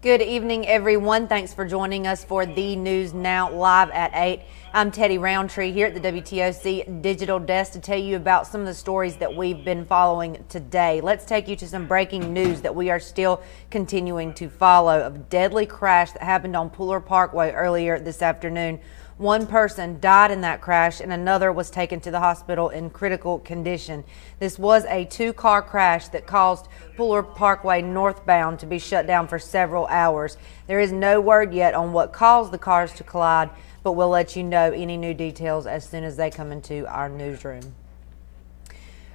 Good evening, everyone. Thanks for joining us for the News Now live at 8. I'm Teddy Roundtree here at the WTOC Digital Desk to tell you about some of the stories that we've been following today. Let's take you to some breaking news that we are still continuing to follow of a deadly crash that happened on Pooler Parkway earlier this afternoon. One person died in that crash and another was taken to the hospital in critical condition. This was a two-car crash that caused Pooler Parkway northbound to be shut down for several hours. There is no word yet on what caused the cars to collide, but we'll let you know any new details as soon as they come into our newsroom.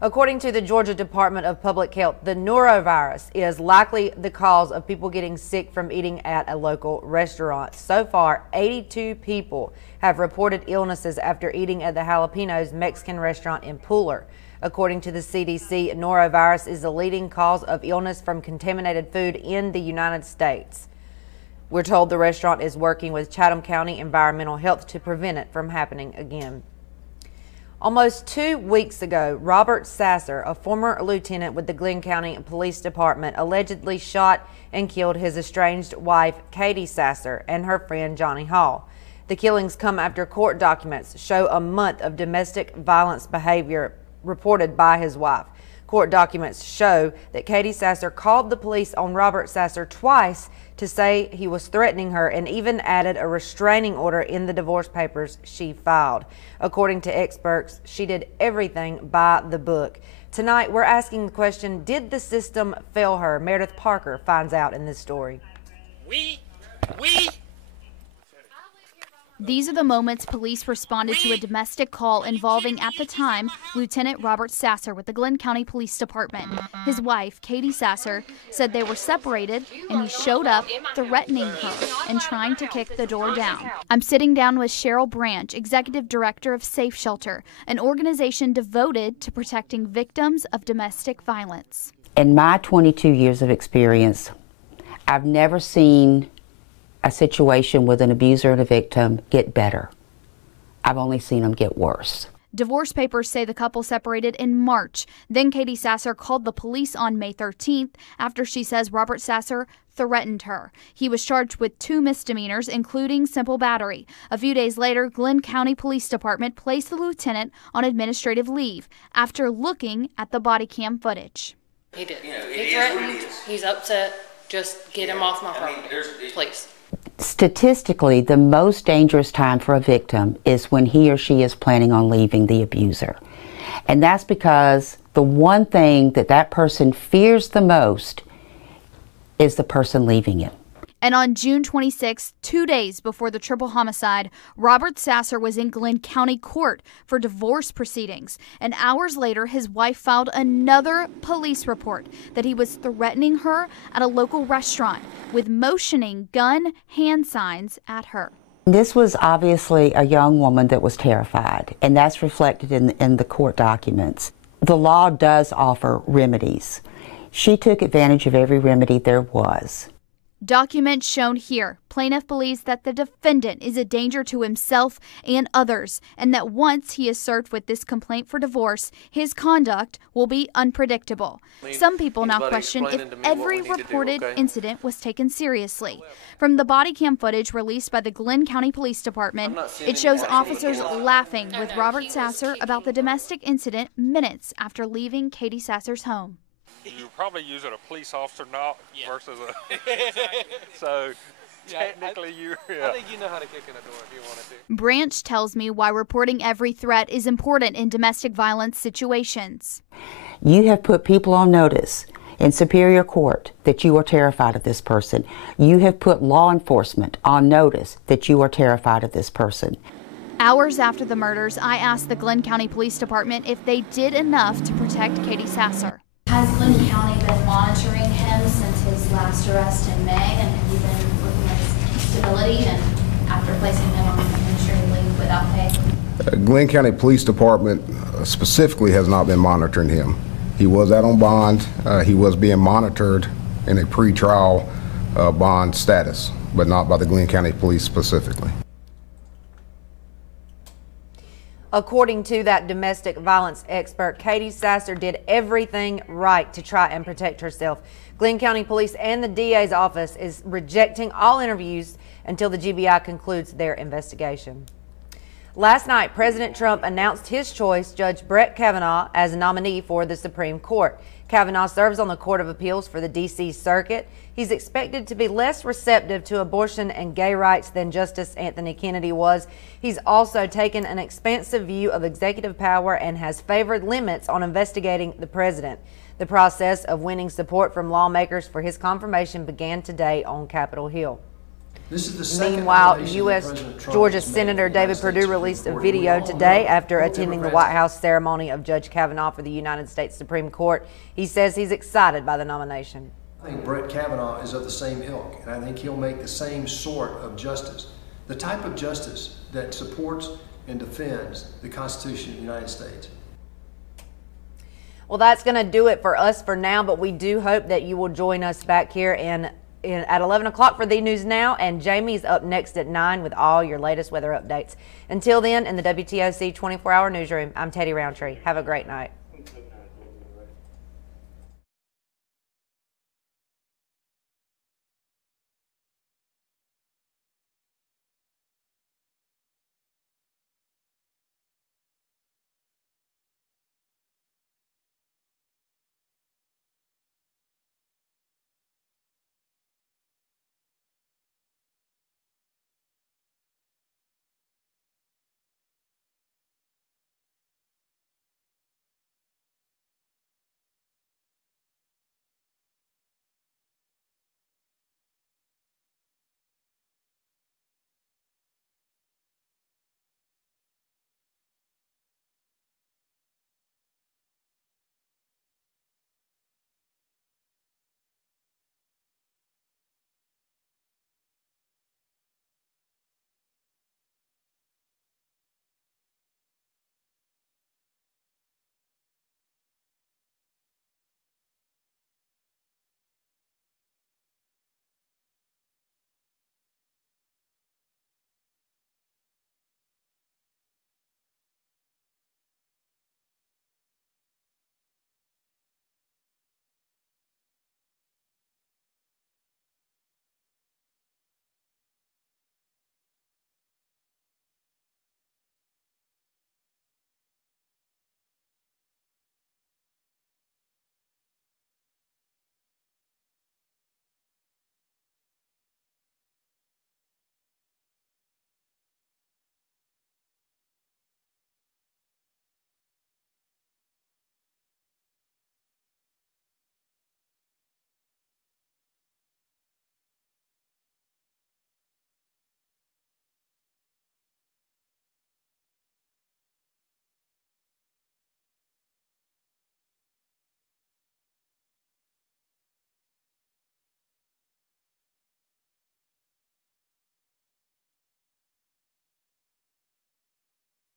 According to the Georgia Department of Public Health, the norovirus is likely the cause of people getting sick from eating at a local restaurant. So far, 82 people have reported illnesses after eating at the Jalapenos Mexican restaurant in Pooler. According to the CDC, norovirus is the leading cause of illness from contaminated food in the United States. We're told the restaurant is working with Chatham County Environmental Health to prevent it from happening again. Almost 2 weeks ago, Robert Sasser, a former lieutenant with the Glenn County Police Department, allegedly shot and killed his estranged wife, Katie Sasser, and her friend, Johnny Hall. The killings come after court documents show a month of domestic violence behavior reported by his wife. Court documents show that Katie Sasser called the police on Robert Sasser twice to say he was threatening her and even added a restraining order in the divorce papers she filed. According to experts, she did everything by the book. Tonight, we're asking the question, did the system fail her? Meredith Parker finds out in this story. These are the moments police responded to a domestic call involving, at the time, Lieutenant Robert Sasser with the Glenn County Police Department. His wife, Katie Sasser, said they were separated and he showed up threatening her and trying to kick the door down. I'm sitting down with Cheryl Branch, Executive Director of Safe Shelter, an organization devoted to protecting victims of domestic violence. In my 22 years of experience, I've never seen a situation with an abuser and a victim get better. I've only seen them get worse. Divorce papers say the couple separated in March. Then Katie Sasser called the police on May 13th after she says Robert Sasser threatened her. He was charged with 2 misdemeanors, including simple battery. A few days later, Glenn County Police Department placed the lieutenant on administrative leave after looking at the body cam footage. He did. He threatened. He's upset. Just get him off my property, please. Statistically, the most dangerous time for a victim is when he or she is planning on leaving the abuser. And that's because the one thing that that person fears the most is the person leaving him. And on June 26, 2 days before the triple homicide, Robert Sasser was in Glenn County Court for divorce proceedings. And hours later, his wife filed another police report that he was threatening her at a local restaurant with motioning gun hand signs at her. This was obviously a young woman that was terrified, and that's reflected in the court documents. The law does offer remedies. She took advantage of every remedy there was. Documents shown here. Plaintiff believes that the defendant is a danger to himself and others, and that once he is served with this complaint for divorce, his conduct will be unpredictable. Some people now question if every reported incident was taken seriously. From the body cam footage released by the Glenn County Police Department, it shows officers laughing with Robert Sasser about the domestic incident minutes after leaving Katie Sasser's home. You're probably using a police officer now versus a... So technically I think you know how to kick in a door if you wanted to. Branch tells me why reporting every threat is important in domestic violence situations. You have put people on notice in Superior Court that you are terrified of this person. You have put law enforcement on notice that you are terrified of this person. Hours after the murders, I asked the Glenn County Police Department if they did enough to protect Katie Sasser. Has Glenn County been monitoring him since his last arrest in May, and have you been looking at his stability and after placing him on administrative leave without pay? Glenn County Police Department specifically has not been monitoring him. He was out on bond. He was being monitored in a pretrial bond status, but not by the Glenn County Police specifically. According to that domestic violence expert, Katie Sasser did everything right to try and protect herself. Glynn County Police and the DA's office is rejecting all interviews until the GBI concludes their investigation. Last night, President Trump announced his choice, Judge Brett Kavanaugh, as a nominee for the Supreme Court. Kavanaugh serves on the Court of Appeals for the D.C. Circuit. He's expected to be less receptive to abortion and gay rights than Justice Anthony Kennedy was. He's also taken an expansive view of executive power and has favored limits on investigating the president. The process of winning support from lawmakers for his confirmation began today on Capitol Hill. Meanwhile, U.S. Georgia Senator David Perdue released a video today after attending the White House ceremony of Judge Kavanaugh for the United States Supreme Court. He says he's excited by the nomination. I think Brett Kavanaugh is of the same ilk, and I think he'll make the same sort of justice, the type of justice that supports and defends the Constitution of the United States. Well, that's going to do it for us for now, but we do hope that you will join us back here at 11 o'clock for the News Now, and Jamie's up next at 9 with all your latest weather updates. Until then, in the WTOC 24-hour newsroom, I'm Teddy Roundtree. Have a great night.